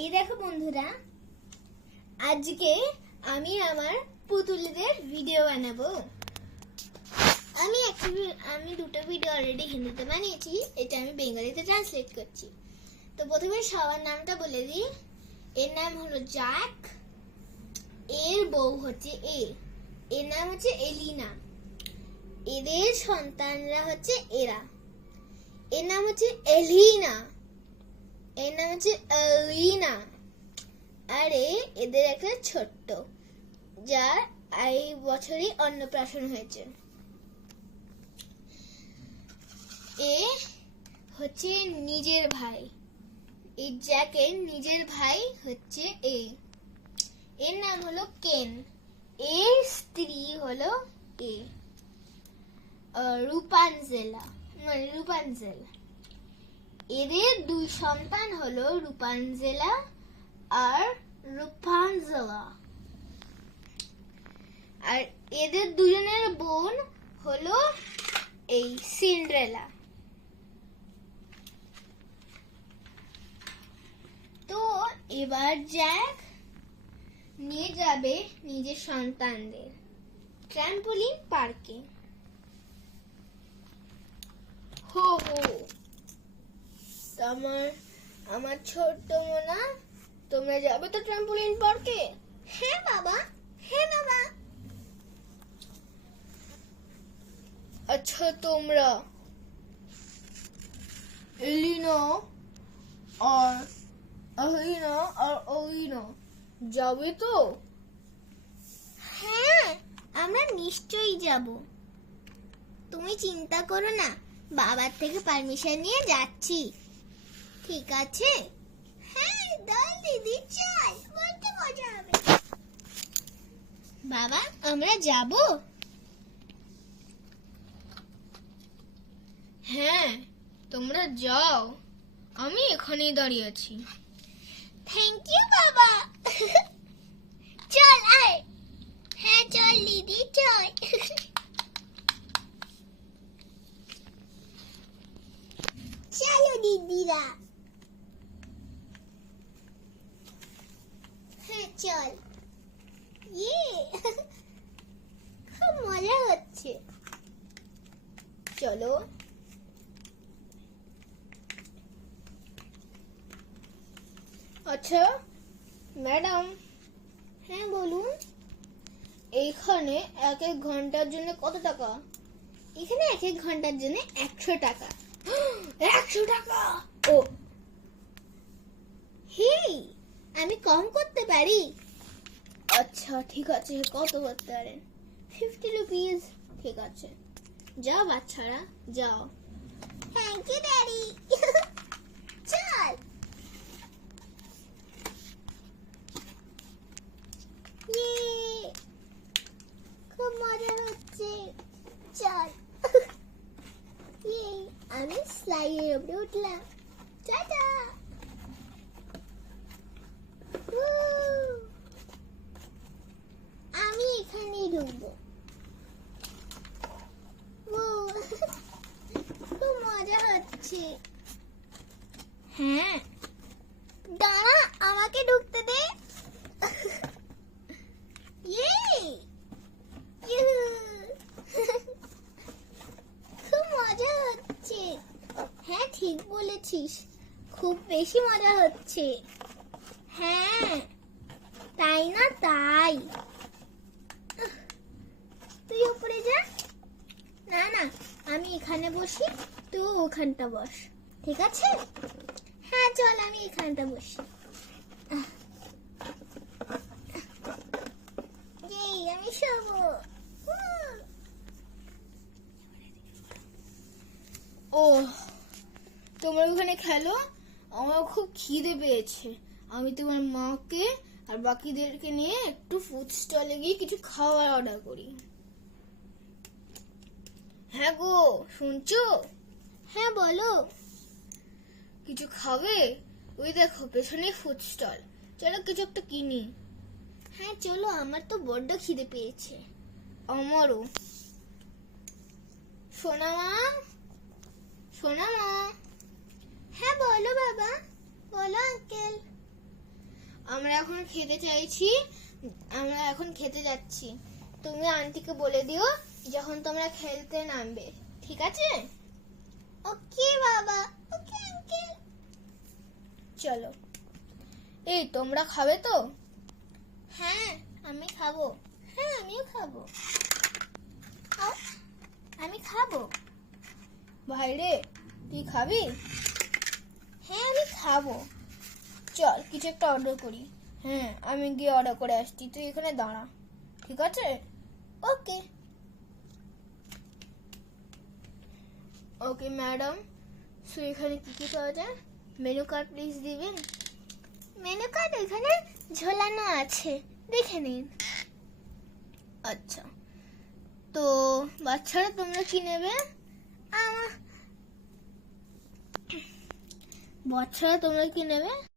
এই দেখো বন্ধুরা, আজকে আমি আমার পুতুলদের ভিডিও বানাবো। আমি দুটো ভিডিও অলরেডি হিন্দিতে বানিয়েছি, এটা আমি বেঙ্গলিতে ট্রান্সলেট করছি। তো প্রথমে সবার নামটা বলে দিই। এর নাম হলো জ্যাক, এর বউ হচ্ছে এর নাম হচ্ছে এলিনা, এদের সন্তানরা হচ্ছে এরা। এর নাম হচ্ছে এলিনা, এর নাম হচ্ছে এলিনা। আরে এদের একটা ছোট্ট, যার এই বছরই অন্নপ্রাশন হয়েছে। এ হচ্ছে নিজের ভাই, এই জ্যাকের নিজের ভাই হচ্ছে এর নাম হলো কেন, এর স্ত্রী হলো রূপাঞ্জেলা, এদের দুই সন্তান হলো রূপাঞ্জেলা আর রূপাঞ্জলা। আর এদের দুজনের বোন হলো এই সিন্ড্রেলা। তো এবার জ্যাক নিয়ে যাবে নিজের সন্তানদের ট্র্যাম্পোলিন পার্কে। হো হো, আমার ছোট্ট মোনা, তোমরা যাবে তো ট্র্যাম্পোলিন পার্কে? হ্যাঁ বাবা, হ্যাঁ বাবা। আচ্ছা, তোমরা এলিনা আর ওলিনা যাবে তো? হ্যাঁ, আমরা নিশ্চয়ই যাব, তুমি চিন্তা করো না, বাবার থেকে পারমিশন নিয়ে যাচ্ছি। ঠিক আছে? হ্যাঁ দল দিদি, চল, বড্ড মজা হবে। বাবা, আমরা যাব? হ্যাঁ, তোমরা যাও, আমি এখানেই দাঁড়িয়ে আছি। থ্যাংক ইউ বাবা। চল আয়। হ্যাঁ চল দিদি, চল। চলো দিদিরা, হ্যাঁ চল। খুব মজা হচ্ছে, চলো। আচ্ছা ম্যাডাম। হ্যাঁ বলুন। এইখানে এক এক ঘন্টার জন্য কত টাকা? এখানে এক এক ঘন্টার জন্য 100 টাকা। 100 টাকা? ও হে, আমি কম করতে পারি? আচ্ছা ঠিক আছে, কত করতে পারেন? 50 রুপিস। ঠিক আছে, যাও বাচ্চারা, যাও। Thank you daddy. চল। খুব মজা হচ্ছে, চল। আমি স্লাইডের উপরে উঠলাম, টাটা। আমি এখানেই ঢুকবো। খুব মজা হচ্ছে। হ্যাঁ দাঁড়া, আমাকে ঢুকতে দে। খুব মজা হচ্ছে। হ্যাঁ ঠিক বলেছিস, খুব বেশি মজা হচ্ছে। হ্যাঁ তাই না? তাই তুই উপরে যা। না না, আমি এখানে বসি, তুই ওখানটা বস, ঠিক আছে? হ্যাঁ চল, আমি এখানটা বসি। আমি শোবো। ও, তোমরা ওখানে খেলো, আমার খুব খিদে পেয়েছে। আমি তোমার মাকে আর বাকিদেরকে নিয়ে একটু ফুড স্টলে গিয়ে কিছু খাবার অর্ডার করি। হ্যাঁ গো, শুনছো? হ্যাঁ বলো। কিছু খাবে? ওই দেখো পেছনে ফুড স্টল, চলো কিছু একটা কিনি। হ্যাঁ চলো, আমার তো বড্ড খিদে পেয়েছে। আমারও। সোনা মা, সোনা মা। হ্যাঁ বলো বাবা, বলো আঙ্কেল। আমরা এখন খেতে চাইছি, আমরা এখন খেতে যাচ্ছি। তুমি আন্টিকে বলে দিও যখন তোমরা খেলতে নামবে, ঠিক আছে? ওকে বাবা, ওকে আঙ্কেল। চলো। এই তোমরা খাবে তো? হ্যাঁ আমি খাবো। হ্যাঁ আমিও খাবো। আমি খাবো। ভাইরে তুই খাবি? হ্যাঁ আমি খাবো। চল কিছু একটা অর্ডার করি। হ্যাঁ আমি গিয়ে অর্ডার করে আসছি, তুই এখানে দাঁড়া, ঠিক আছে? ওকে ওকে ম্যাডাম। সো এখানে কি কি পাওয়া যায়? মেনু কার্ড প্লিজ দিবেন। মেনু কার্ড এখানে ঝোলানো আছে, দেখে নিন। আচ্ছা, তো বাচ্চারা তোমরা কি নেবে? বাচ্চারা তোমরা কি নেবে?